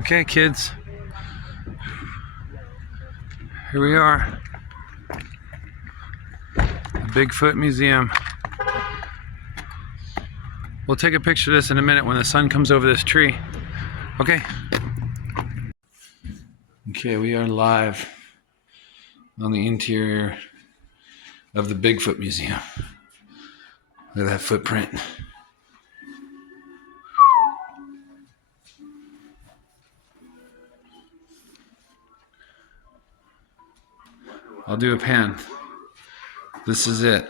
Okay, kids, here we are, the Bigfoot Museum. We'll take a picture of this in a minute when the sun comes over this tree. Okay. Okay, we are live on the interior of the Bigfoot Museum. Look at that footprint. I'll do a pan. This is it.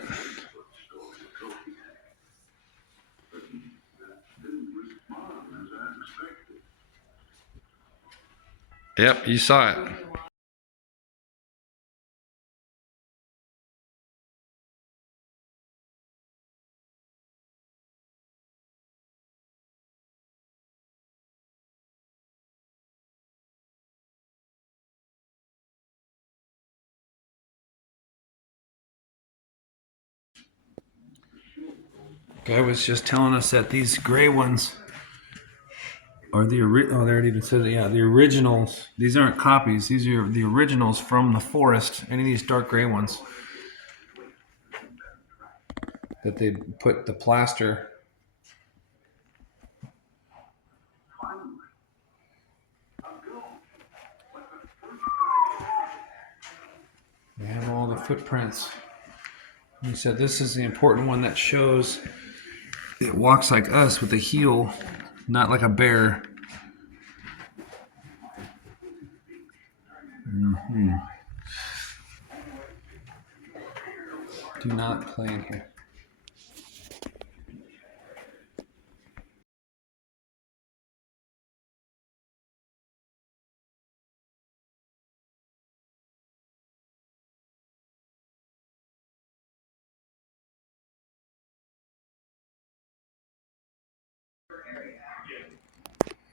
Yep, you saw it. Guy was just telling us that these gray ones are the oh, they already said it. Yeah, the originals. These aren't copies. These are the originals from the forest. Any of these dark gray ones that they put the plaster. They have all the footprints. He said this is the important one that shows it walks like us with a heel, not like a bear. Mm-hmm. Do not play in here.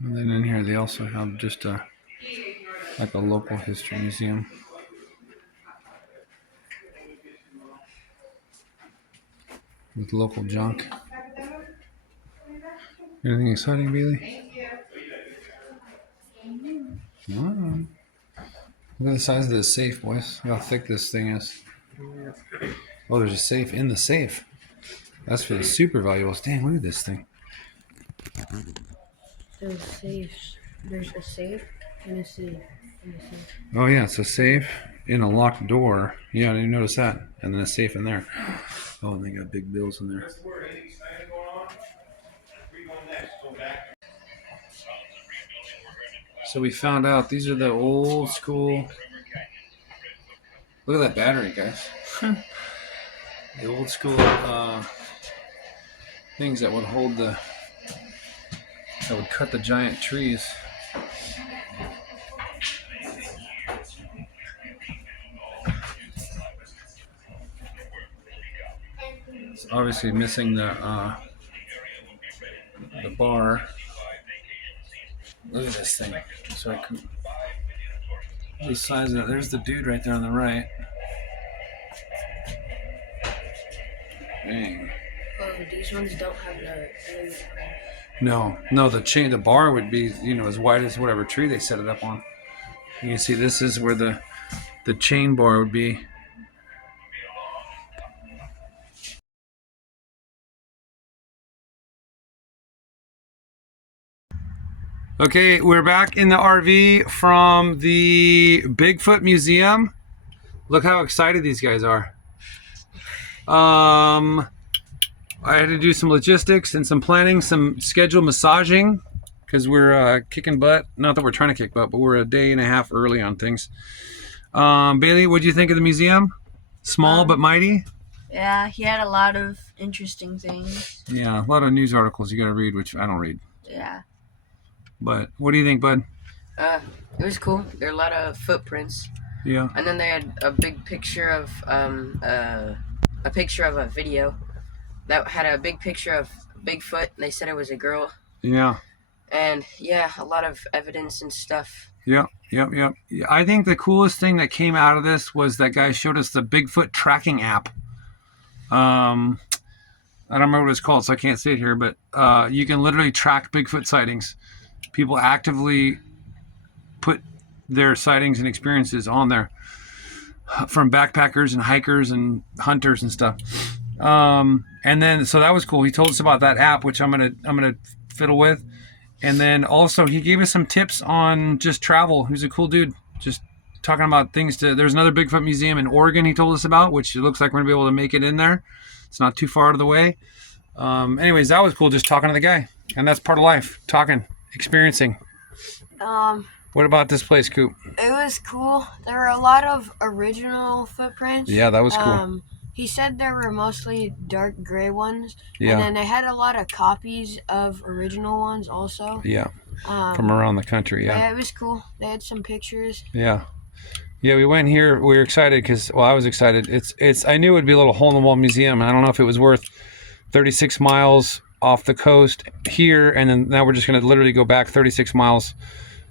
And then in here they also have just like a local history museum. With local junk. Anything exciting, Bailey? No. Look at the size of this safe, boys. Look how thick this thing is. Oh, there's a safe in the safe. That's for the super valuables. Dang, look at this thing. There's safes. There's a safe and a safe and a safe. Oh yeah, it's a safe in a locked door. Yeah, I didn't notice that. And then a safe in there. Oh, and they got big bills in there. So we found out these are the old school. Look at that battery, guys. The old school things that would hold that would cut the giant trees. It's obviously missing the bar. Look at this thing. So I could, the size of it. There's the dude right there on the right. Dang. Oh, these ones don't have the. No, the bar would be, as wide as whatever tree they set it up on. You can see this is where the chain bar would be. Okay, we're back in the RV from the Bigfoot Museum. Look how excited these guys are. I had to do some logistics and some planning, some scheduled massaging, because we're kicking butt. Not that we're trying to kick butt, but we're a day and a half early on things. Bailey, what do you think of the museum? Small but mighty? Yeah, he had a lot of interesting things. Yeah, a lot of news articles you got to read, which I don't read. Yeah. But what do you think, bud? It was cool. There are a lot of footprints. Yeah. And then they had a big picture of a video that had a big picture of Bigfoot, and they said it was a girl. Yeah. And yeah, a lot of evidence and stuff. Yep. I think the coolest thing that came out of this was that guy showed us the Bigfoot tracking app. I don't remember what it's called, so I can't say it here, but you can literally track Bigfoot sightings. People actively their sightings and experiences on there from backpackers and hikers and hunters and stuff. And then so that was cool. He told us about that app, which I'm gonna fiddle with. And then also he gave us some tips on just travel. He's a cool dude. Just talking about things to. There's another Bigfoot museum in Oregon he told us about, which it looks like we're gonna be able to make it in there. It's not too far out of the way. Anyways, that was cool. Just talking to the guy, and that's part of life. Talking, experiencing. What about this place, Coop? It was cool. There were a lot of original footprints. Yeah, that was cool. He said there were mostly dark gray ones. Yeah. And then they had a lot of copies of original ones also. Yeah. From around the country, yeah. Yeah, it was cool. They had some pictures. Yeah. Yeah, we went here. We were excited because, well, I was excited. It's. I knew it would be a little hole-in-the-wall museum. I don't know if it was worth 36 miles off the coast here, and then now we're just going to literally go back 36 miles.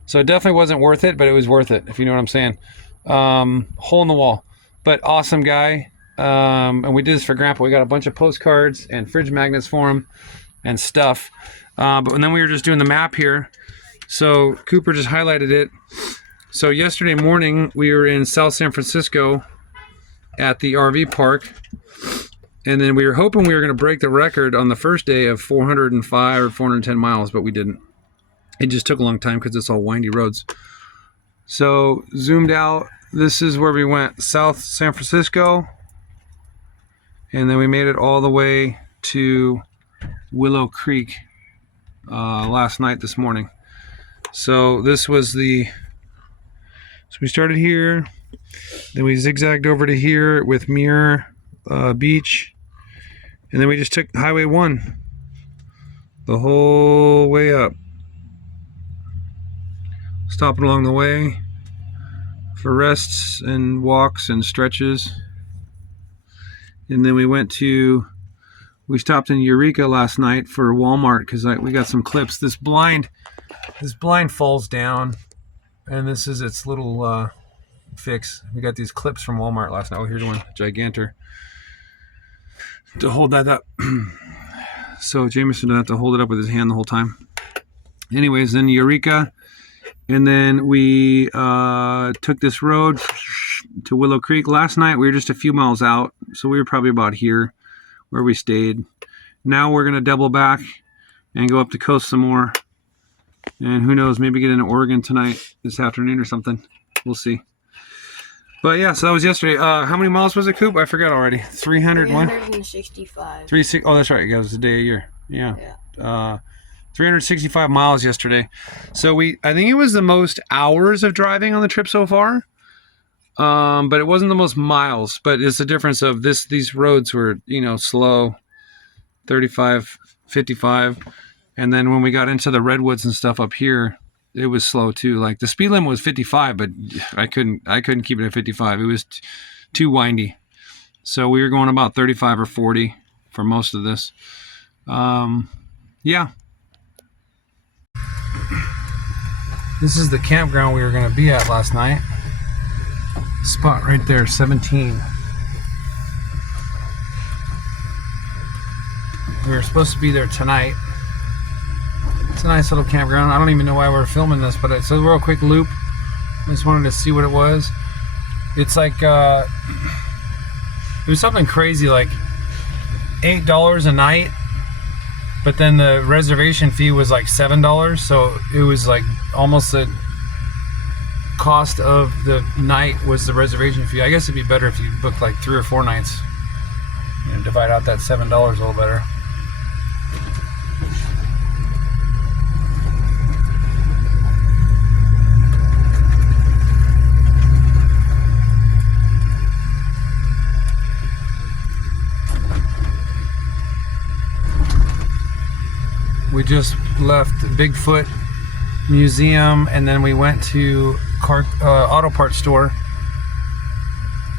So it definitely wasn't worth it, but it was worth it, if you know what I'm saying. Hole in the wall. But awesome guy. And we did this for Grandpa. We got a bunch of postcards and fridge magnets for him and stuff. But then we were just doing the map here. So Cooper just highlighted it. So yesterday morning, we were in South San Francisco at the RV park. And then we were hoping we were going to break the record on the first day of 405 or 410 miles, but we didn't. It just took a long time because it's all windy roads. So zoomed out, this is where we went, South San Francisco. And then we made it all the way to Willow Creek last night, this morning. So this was so we started here, then we zigzagged over to here with Muir Beach. And then we just took Highway 1 the whole way up. Stopping along the way for rests and walks and stretches. And then we stopped in Eureka last night for Walmart because we got some clips. This blind falls down, and this is its little fix. We got these clips from Walmart last night. Oh, here's one, Gigantor, to hold that up. So Jameson didn't have to hold it up with his hand the whole time. Anyways, then Eureka. And then we took this road to Willow Creek. Last night we were just a few miles out, so we were probably about here where we stayed. Now we're going to double back and go up the coast some more. And who knows, maybe get into Oregon tonight, this afternoon or something. We'll see. But yeah, so that was yesterday. How many miles was it, Coop? I forgot already. 301? 365. Oh, that's right. It was a day a year. Yeah. 365 miles yesterday. So I think it was the most hours of driving on the trip so far. But it wasn't the most miles, but it's the difference of these roads were, slow, 35, 55. And then when we got into the redwoods and stuff up here, it was slow too. Like the speed limit was 55, but I couldn't keep it at 55. It was too windy. So we were going about 35 or 40 for most of this. Yeah. This is the campground we were going to be at last night. Spot right there, 17. We were supposed to be there tonight. It's a nice little campground. I don't even know why we're filming this, but it's a real quick loop. I just wanted to see what it was. It's like, it was something crazy, like $8 a night. But then the reservation fee was like $7, so it was like almost the cost of the night was the reservation fee. I guess it'd be better if you booked like 3 or 4 nights and divide out that $7 a little better. We just left Bigfoot Museum, and then we went to auto parts store.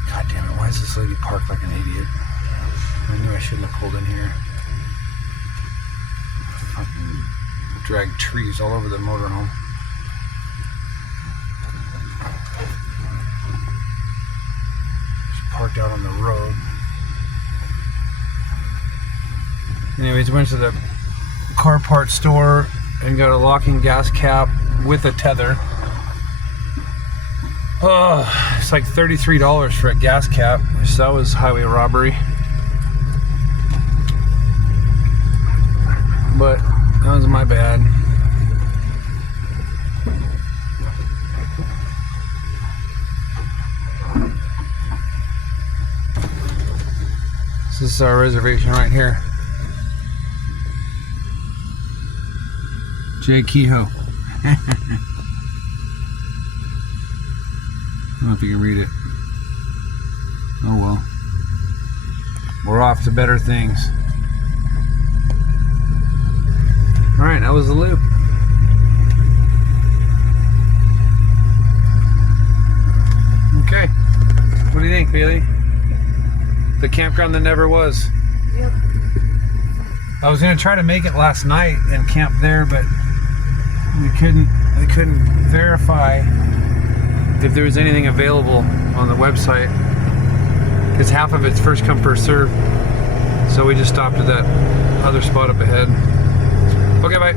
God damn it, why is this lady parked like an idiot? I knew I shouldn't have pulled in here. Fucking drag trees all over the motorhome. Just parked out on the road. Anyways, went to the car parts store and got a locking gas cap with a tether. Oh, it's like $33 for a gas cap, which that was highway robbery. But that was my bad. This is our reservation right here. Jay Kehoe. I don't know if you can read it. Oh well. We're off to better things. Alright, that was the loop. Okay. What do you think, Bailey? The campground that never was. Yep. I was gonna try to make it last night and camp there, but we couldn't verify if there was anything available on the website, because half of it's first come first serve. So we just stopped at that other spot up ahead. Okay, bye.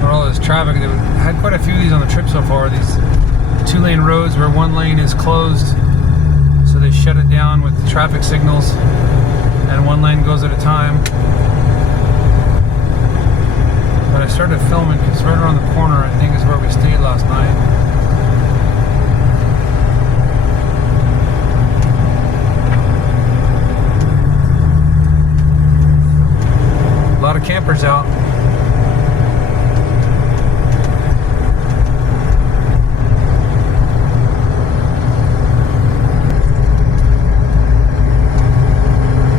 For all this traffic, they had quite a few of these on the trip so far. These 2-lane roads where one lane is closed, so they shut it down with the traffic signals, and one lane goes at a time. But I started filming because right around the corner, I think, is where we stayed last night. A lot of campers out.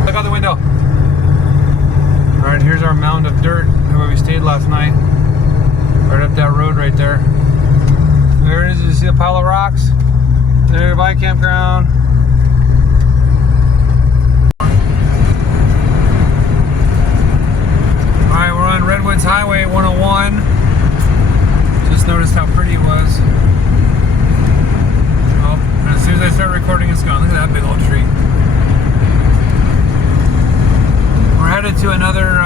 Look out the window. Alright, here's our mound of dirt where we stayed last night. Right up that road right there. There it is. You see the pile of rocks? There, by campground. Alright, we're on Redwoods Highway 101. Just noticed how pretty it was. Oh, and as soon as I start recording, it's gone. Look at that big old tree. We're headed to another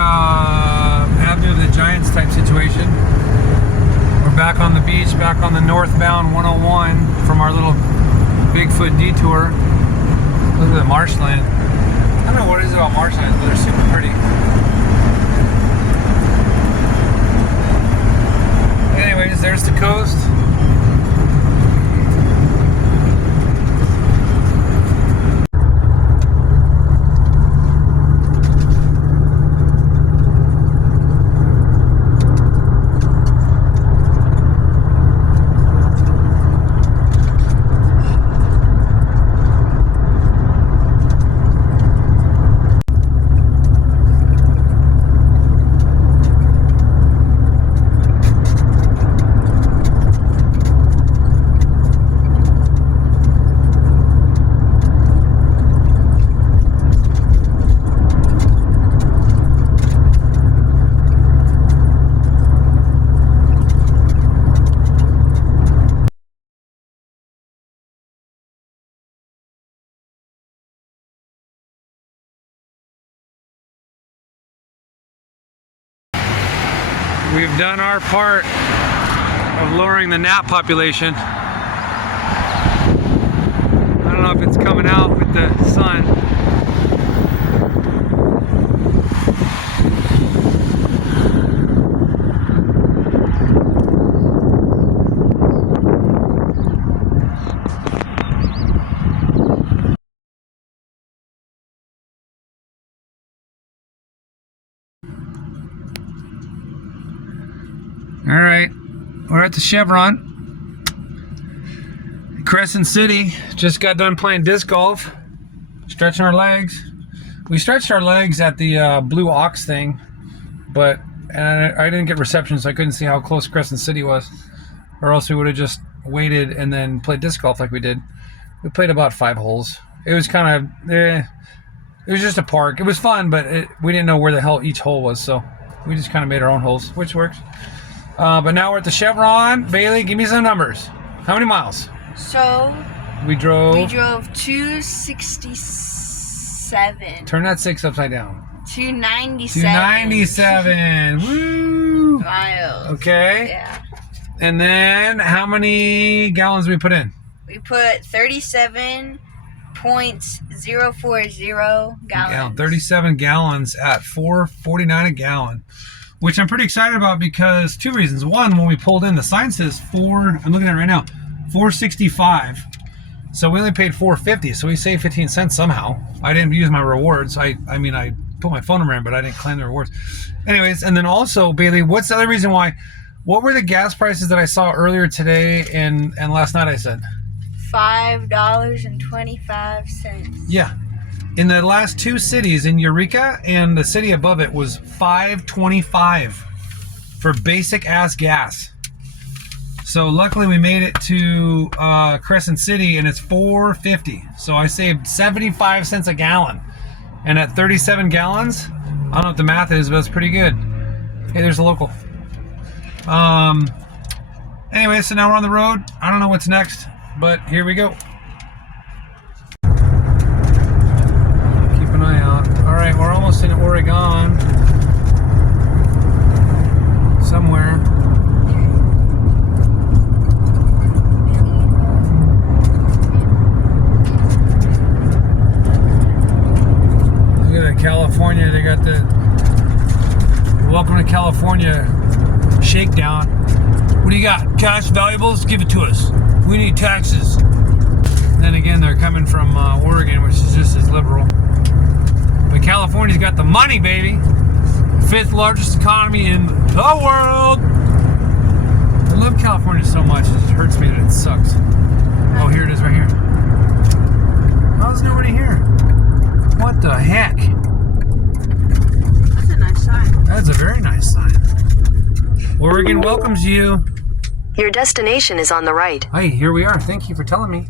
Avenue of the Giants type situation. We're back on the beach, back on the northbound 101 from our little Bigfoot detour. Look at the marshland. I don't know what it is about marshlands, but they're super pretty. Anyways, there's the coast. We've done our part of lowering the gnat population. I don't know if it's coming out with the sun. All right, we're at the Chevron. Crescent City. Just got done playing disc golf, stretching our legs. We stretched our legs at the Blue Ox thing, but I didn't get reception, so I couldn't see how close Crescent City was, or else we would have just waited and then played disc golf like we did. We played about 5 holes. It was kind of, it was just a park. It was fun, but we didn't know where the hell each hole was, so we just kind of made our own holes, which works. But now we're at the Chevron. Bailey, give me some numbers. How many miles? So We drove 267. Turn that 6 upside down. 297. 297. Woo! Miles. Okay. Yeah. And then how many gallons do we put in? We put 37.040 gallons. 37 gallons at $4.49 a gallon, which I'm pretty excited about because two reasons. One, when we pulled in, the sign says I'm looking at it right now, $4.65. So we only paid $4.50, so we saved 15 cents somehow. I didn't use my rewards. I mean, I put my phone number in, but I didn't claim the rewards. Anyways, and then also, Bailey, what's the other reason why? What were the gas prices that I saw earlier today and last night I said? $5.25. Yeah. In the last two cities, in Eureka and the city above it, was $5.25 for basic ass gas. So luckily we made it to Crescent City and it's $4.50. So I saved 75 cents a gallon. And at 37 gallons, I don't know what the math is, but it's pretty good. Hey, there's a local. Anyway, so now we're on the road. I don't know what's next, but here we go. Keep an eye out. All right, we're almost in Oregon. Somewhere. Look at that, California. They got the Welcome to California shakedown. What do you got? Cash valuables? Give it to us. We need taxes. Then again, they're coming from Oregon, which is just as liberal. But California's got the money, baby. 5th largest economy in the world. I love California so much, it just hurts me that it sucks. Oh, here it is right here. Oh, there's nobody here. What the heck? That's a nice sign. That's a very nice sign. Oregon welcomes you. Your destination is on the right. Hey, here we are. Thank you for telling me.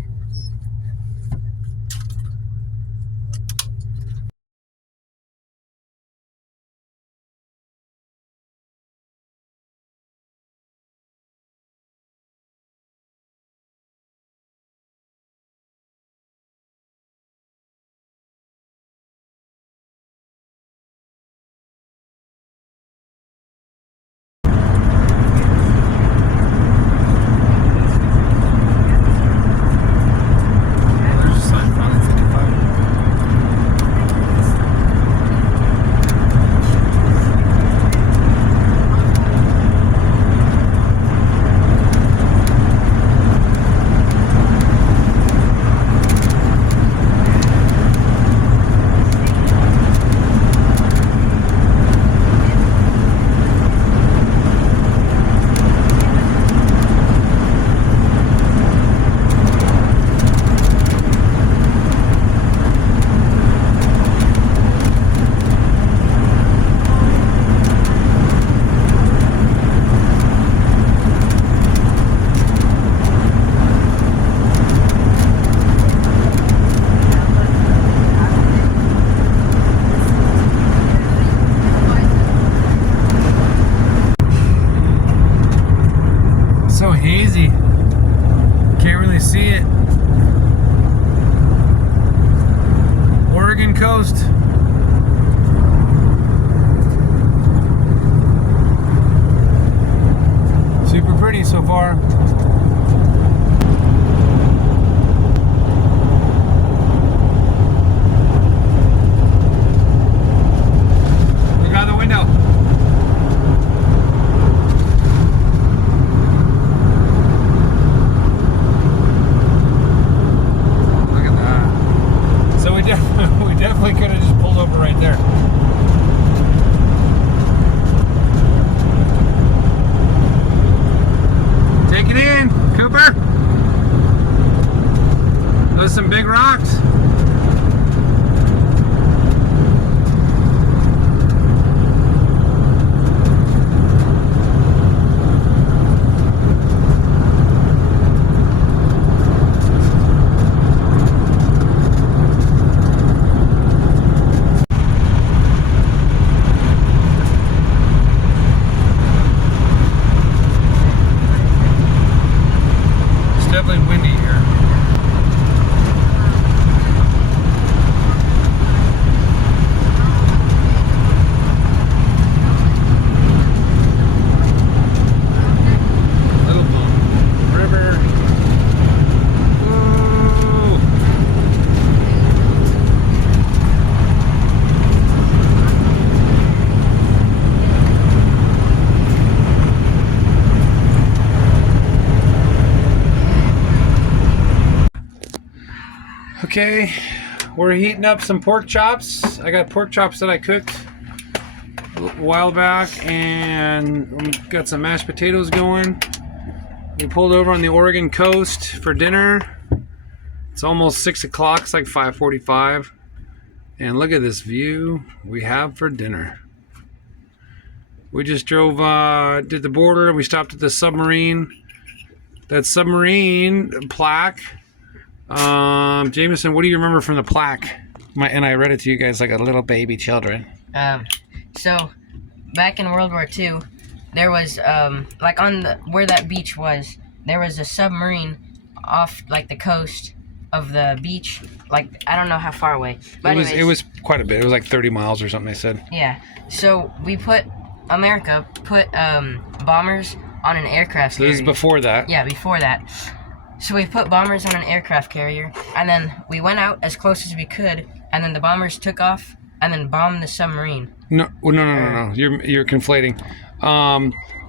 So hazy. Can't really see it. Oregon coast. Super pretty so far. Look out the window. Look at that. So we definitely could have Okay, we're heating up some pork chops. I got pork chops that I cooked a while back, and we got some mashed potatoes going. We pulled over on the Oregon coast for dinner. It's almost 6 o'clock. It's like 5:45. And look at this view we have for dinner. We just drove, did the border. We stopped at the submarine. That submarine plaque. Jameson, what do you remember from the plaque? And I read it to you guys like a little baby children. So back in World War II, there was like on where that beach was, there was a submarine off like the coast of the beach. Like I don't know how far away, but it was quite a bit. It was like 30 miles or something. They said. Yeah. So America put bombers on an aircraft So carrier. this is before that. Yeah, before that. So we put bombers on an aircraft carrier, and then we went out as close as we could, and then the bombers took off and then bombed the submarine. No. You're conflating.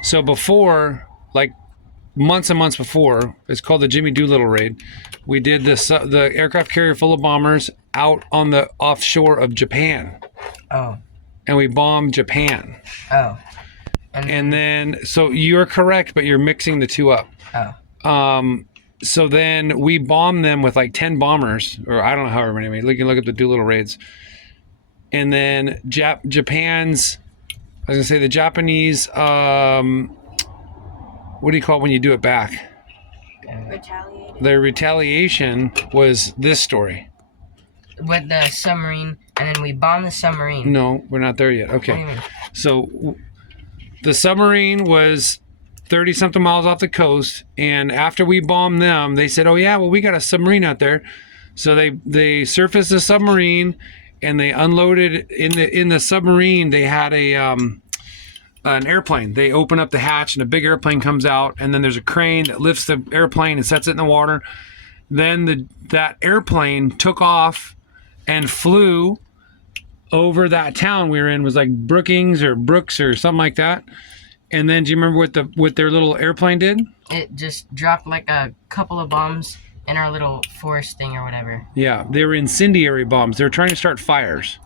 So before, like months and months before, it's called the Jimmy Doolittle raid. We did the aircraft carrier full of bombers out on the offshore of Japan, Oh. and we bombed Japan. Oh. And then, so you're correct, but you're mixing the two up. Oh. So then we bombed them with like 10 bombers, or I don't know however many. You can look at the Doolittle raids. And then Japan's, I was gonna say the Japanese, what do you call it when you do it back? Retaliated. Their retaliation was this story. With the submarine, and then we bombed the submarine. No, we're not there yet. What do you Okay. mean? So the submarine was 30 something miles off the coast, and after we bombed them, they said, "Oh yeah, well we got a submarine out there." So they surfaced the submarine, and they unloaded in the submarine. They had an airplane. They open up the hatch, and a big airplane comes out, and then there's a crane that lifts the airplane and sets it in the water. Then that airplane took off and flew over that town we were in. It was like Brookings or Brooks or something like that. And then do you remember what their little airplane did? It just dropped like a couple of bombs in our little forest thing or whatever. Yeah, they were incendiary bombs. They were trying to start fires.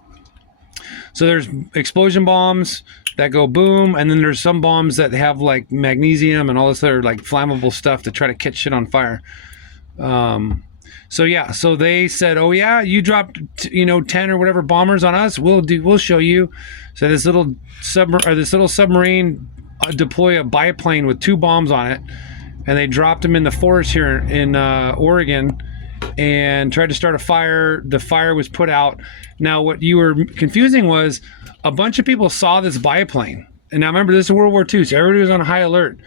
So there's explosion bombs that go boom, and then there's some bombs that have like magnesium and all this other like flammable stuff to try to catch shit on fire. So they said, "Oh yeah, you dropped 10 or whatever bombers on us. We'll show you." So this little submarine deploy a biplane with 2 bombs on it, and they dropped them in the forest here in Oregon and tried to start a fire. The fire was put out. Now what you were confusing was a bunch of people saw this biplane, and now remember this is World War II, so everybody was on high alert.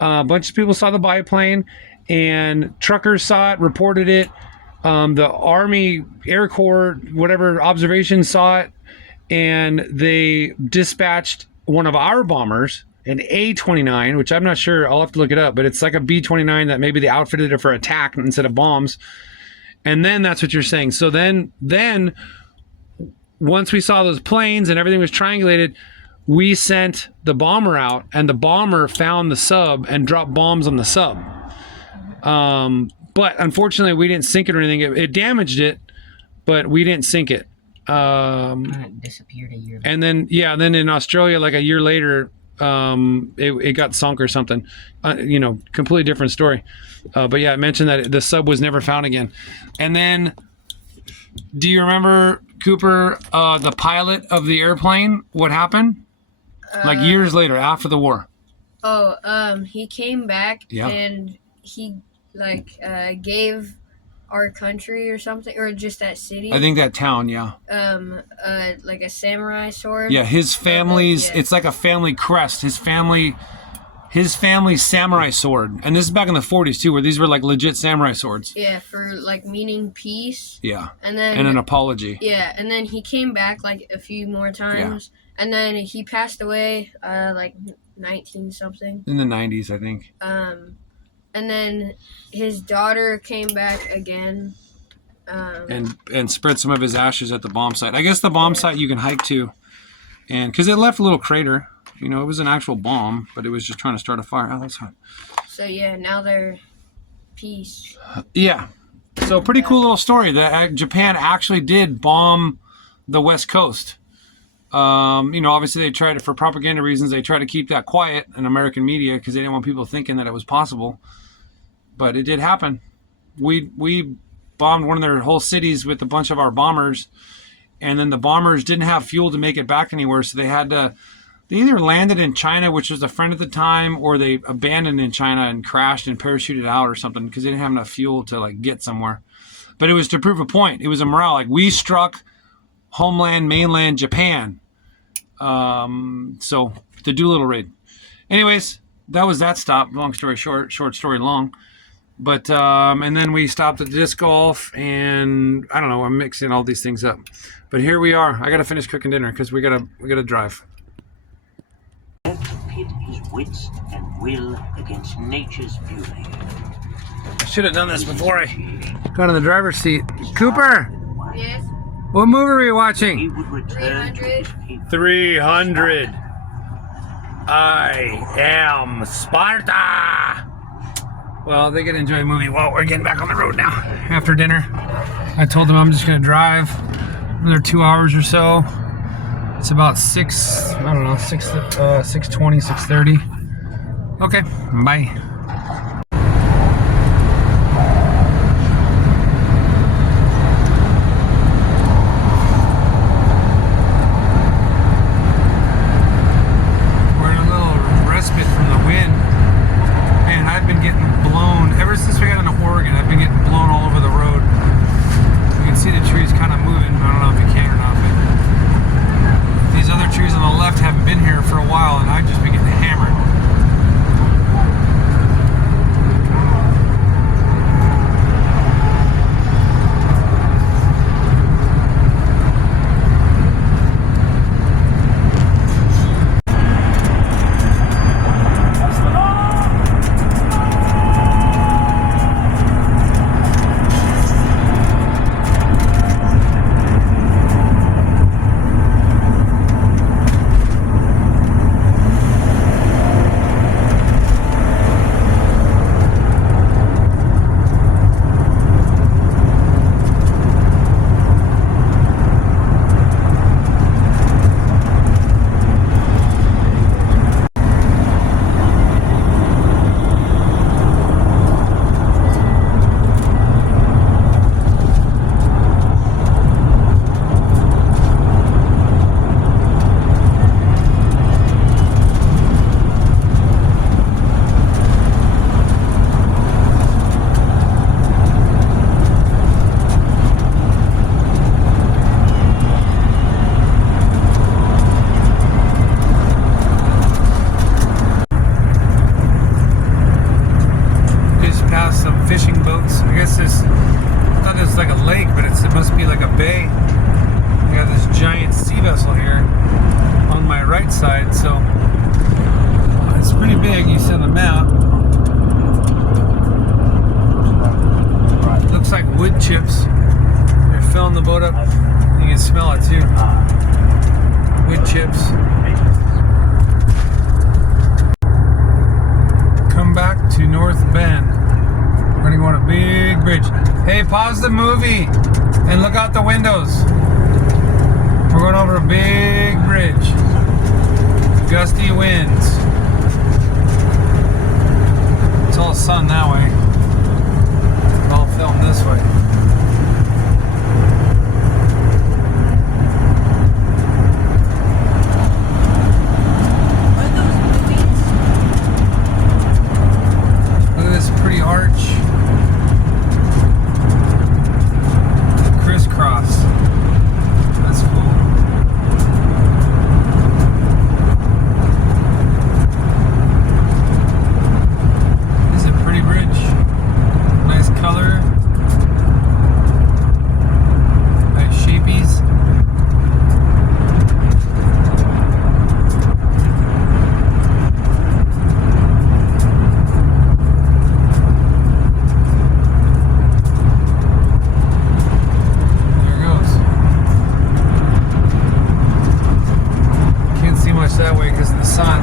A bunch of people saw the biplane, and truckers saw it, reported it. The Army Air Corps, whatever observation, saw it, and they dispatched one of our bombers, an A-29, which I'm not sure, I'll have to look it up, but it's like a B-29 that maybe they outfitted it for attack instead of bombs. And then that's what you're saying. So then once we saw those planes and everything was triangulated, we sent the bomber out, and the bomber found the sub and dropped bombs on the sub. But unfortunately, we didn't sink it or anything. It damaged it, but we didn't sink it. It disappeared a year later. And then then in Australia, like a year later, it got sunk or something. Completely different story. But yeah, I mentioned that the sub was never found again. And then, do you remember, Cooper, the pilot of the airplane? What happened? Like years later, after the war. He came back Yeah. and he gave our country or something, or just that city. I think that town, yeah. Like a samurai sword. Yeah, his family's, Yeah. it's like a family crest. His family's samurai sword. And this is back in the 40s too, where these were like legit samurai swords. Yeah, for like meaning peace. Yeah. And then And an apology. yeah, and then he came back like a few more times, and then he passed away like 19 something. In the 90s, I think. And then his daughter came back again. And spread some of his ashes at the bomb site. I guess the bomb site you can hike to, and because it left a little crater. It was an actual bomb, but it was just trying to start a fire. Oh, that's hot. So yeah, now they're peace. Yeah, So pretty cool little story that Japan actually did bomb the West Coast. Obviously they tried to, for propaganda reasons, they tried to keep that quiet in American media because they didn't want people thinking that it was possible. But it did happen. We bombed one of their whole cities with a bunch of our bombers, and then the bombers didn't have fuel to make it back anywhere, so they either landed in China, which was a friend at the time, or they abandoned in China and crashed and parachuted out or something because they didn't have enough fuel to like get somewhere. But it was to prove a point. It was a morale. Like, we struck mainland Japan. So the Doolittle raid. Anyways, that was that stop. Long story short, short story long. But and then we stopped at disc golf, and I don't know, I'm mixing all these things up. But here we are. I gotta finish cooking dinner because we gotta drive. To pit his wits and will against nature's fury. I should have done this before I got in the driver's seat. Cooper, Yes. what movie are we He watching? would return to his 300. people. 300. I am Sparta. Well, they get to enjoy a movie. Well, we're getting back on the road now after dinner. I told them I'm just going to drive another 2 hours or so. It's about 6:20, 6:30. Okay, bye. We're in a little respite from the wind. Man, I've been getting blown ever since we got into Oregon. I've been getting blown all over the road. You can see the trees kind of moving. I don't know if you can or not, but these other trees on the left haven't been here for a while, and I've just been getting hammered. Fishing boats. I guess I thought this was like a lake, but it must be like a bay. I got this giant sea vessel here on my right side, so it's pretty big. You see on the map. Looks like wood chips. They're filling the boat up. You can smell it too. Wood chips. Come back to North Bend. We're gonna go on a big bridge. Hey, pause the movie and look out the windows. We're going over a big bridge. Gusty winds. It's all sun that way. It's all filmed this way. Look at this pretty arch. Crisscross. That's cool. This is a pretty bridge. Nice color. Nice shapies. That way because of the sun.